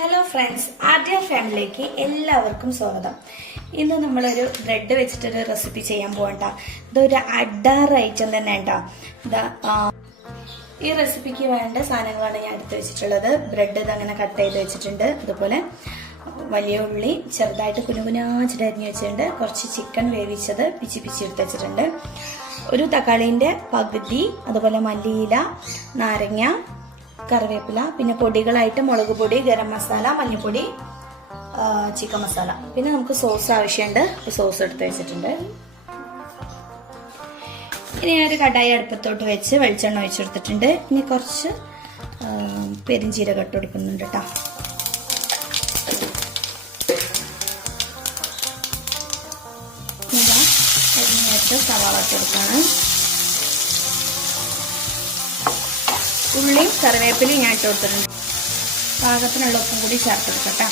Hello friends, ആദ്യ ഫാമിലിയിലേക്ക് എല്ലാവർക്കും സ്വാഗതം. ഇന്ന് നമ്മളൊരു ബ്രെഡ് വെച്ചിട്ടൊരു റെസിപ്പി ചെയ്യാൻ പോകണ്ട. ഇതൊരു അഡാറ് ഐറ്റം തന്നെ ഉണ്ടാ. ഈ റെസിപ്പിക്ക് വേണ്ട സാധനങ്ങളാണ് ഞാൻ എടുത്ത് വെച്ചിട്ടുള്ളത്. ബ്രെഡ് ഇതങ്ങനെ കട്ട് ചെയ്ത് വെച്ചിട്ടുണ്ട്. അതുപോലെ വലിയ ഉള്ളി ചെറുതായിട്ട് കുനുകുനാച്ചിട്ട് അരിഞ്ഞ് വെച്ചിട്ടുണ്ട്. കുറച്ച് ചിക്കൻ വേവിച്ചത് പിച്ചി എടുത്ത് വെച്ചിട്ടുണ്ട്. ഒരു തക്കാളീൻ്റെ പകുതി, അതുപോലെ മല്ലിയില, നാരങ്ങ, കറിവേപ്പില, പിന്നെ പൊടികളായിട്ട് മുളക് പൊടി, ഗരം മസാല, മഞ്ഞൾപ്പൊടി, ചിക്കൻ മസാല. പിന്നെ നമുക്ക് സോസ് ആവശ്യമുണ്ട്. സോസ് എടുത്ത് വെച്ചിട്ടുണ്ട്. ഇനി ഞാൻ ഒരു കടായി അടുപ്പത്തോട്ട് വെച്ച് വെളിച്ചെണ്ണ ഒഴിച്ചെടുത്തിട്ടുണ്ട്. ഇനി കുറച്ച് പെരിഞ്ചീരകം ഇട്ട് കൊടുക്കുന്നുണ്ട് കേട്ടോ. സവാള ഇട്ട് കൊടുക്കണം. ഉള്ളിയും കറിവേപ്പിലയും ഞാൻ ഇട്ട് കൊടുത്തിട്ടുണ്ട്. പാകത്തിനുള്ള ഉപ്പും കൂടി ചേർത്തെടുക്കട്ടെ.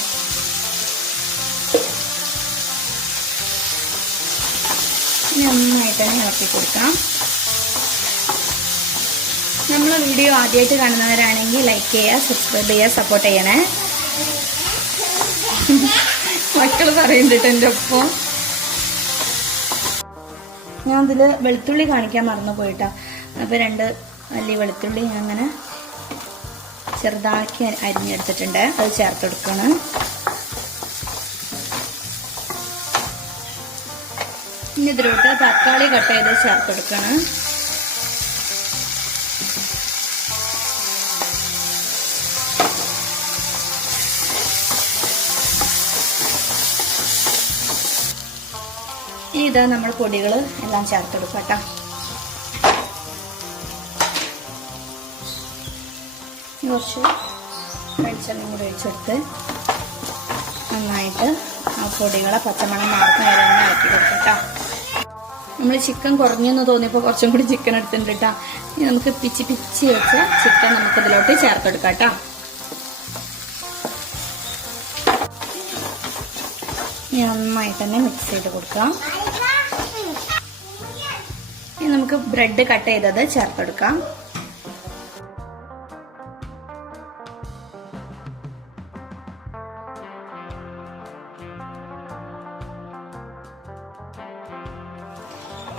നന്നായിട്ട് തന്നെ ഇളക്കി കൊടുക്കാം. നമ്മളെ വീഡിയോ ആദ്യമായിട്ട് കാണുന്നവരാണെങ്കിൽ ലൈക്ക് ചെയ്യുക, സബ്സ്ക്രൈബ് ചെയ്യുക, സപ്പോർട്ട് ചെയ്യണേ. മക്കൾ പറയുന്നുണ്ട് എൻ്റെ ഒപ്പം. ഞാൻ ഇതിൽ വെളുത്തുള്ളി കാണിക്കാൻ മറന്നു പോയിട്ടാ. അപ്പോൾ 2 അല്ലി വെളുത്തുള്ളി ഞാൻ അങ്ങനെ ചെറുതാക്കി അരിഞ്ഞെടുത്തിട്ടുണ്ട്. അത് ചേർത്തെടുക്കണം. ഇനി ഇതിലോട്ട് തക്കാളി കട്ട് ചെയ്ത് ചേർത്തെടുക്കണം. ഇനി ഇതാ നമ്മൾ പൊടികൾ എല്ലാം ചേർത്തെടുക്കാം കേട്ടോ. കുറച്ച് വെളിച്ചെണ്ണ കൂടി ഒഴിച്ചെടുത്ത് നന്നായിട്ട് ആ പൊടികളെ പച്ചമണം മാറുന്ന വരെ ഇളക്കി കൊടുക്കാം. നമ്മൾ ചിക്കൻ കുറഞ്ഞെന്ന് തോന്നിയപ്പോൾ കുറച്ചും കൂടി ചിക്കൻ എടുത്തിട്ടുണ്ട് കേട്ടോ. ഇനി നമുക്ക് പിച്ചി വെച്ച് ചിക്കൻ നമുക്ക് ഇതിലോട്ട് ചേർത്തെടുക്കാം കേട്ടോ. നന്നായിട്ട് തന്നെ മിക്സ് ചെയ്ത് കൊടുക്കാം. ഇനി നമുക്ക് ബ്രെഡ് കട്ട് ചെയ്തത് ചേർത്തെടുക്കാം.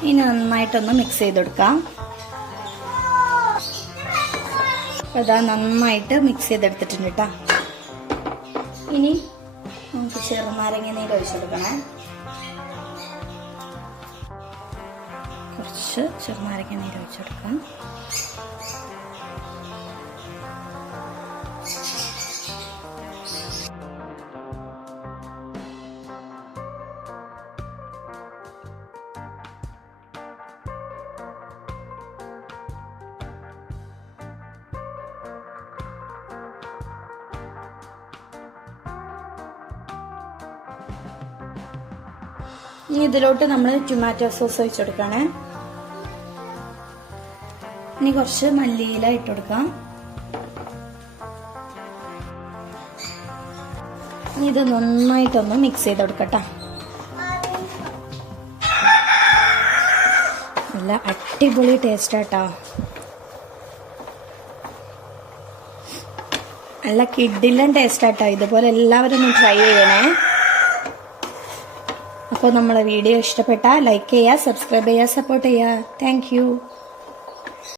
ഇനി നന്നായിട്ടൊന്ന് മിക്സ് ചെയ്ത് കൊടുക്കാം. അതാ നന്നായിട്ട് മിക്സ് ചെയ്തെടുത്തിട്ടുണ്ട് കേട്ടോ. ഇനി നമുക്ക് ചെറുനാരങ്ങ നീര് ഒഴിച്ചെടുക്കണേ. കുറച്ച് ചെറുനാരങ്ങ നീര് ഒഴിച്ചെടുക്കാം. ഇനി ഇതിലോട്ട് നമ്മൾ ടൊമാറ്റോ സോസ് ഒഴിച്ചെടുക്കണേ. ഇനി കുറച്ച് മല്ലിയില ഇട്ടുകൊടുക്കാം. ഇനി ഇത് നന്നായിട്ടൊന്ന് മിക്സ് ചെയ്ത് കൊടുക്കട്ടെ. നല്ല അടിപൊളി ടേസ്റ്റ് ആട്ടോ. നല്ല കിഡിലൻ ടേസ്റ്റ് ആട്ടോ. ഇതുപോലെ എല്ലാവരും ഒന്ന് ട്രൈ ചെയ്യണേ. അപ്പോൾ നമ്മളെ വീഡിയോ ഇഷ്ടപ്പെട്ടാൽ ലൈക്ക് ചെയ്യുക, സബ്സ്ക്രൈബ് ചെയ്യുക, സപ്പോർട്ട് ചെയ്യുക. Thank you.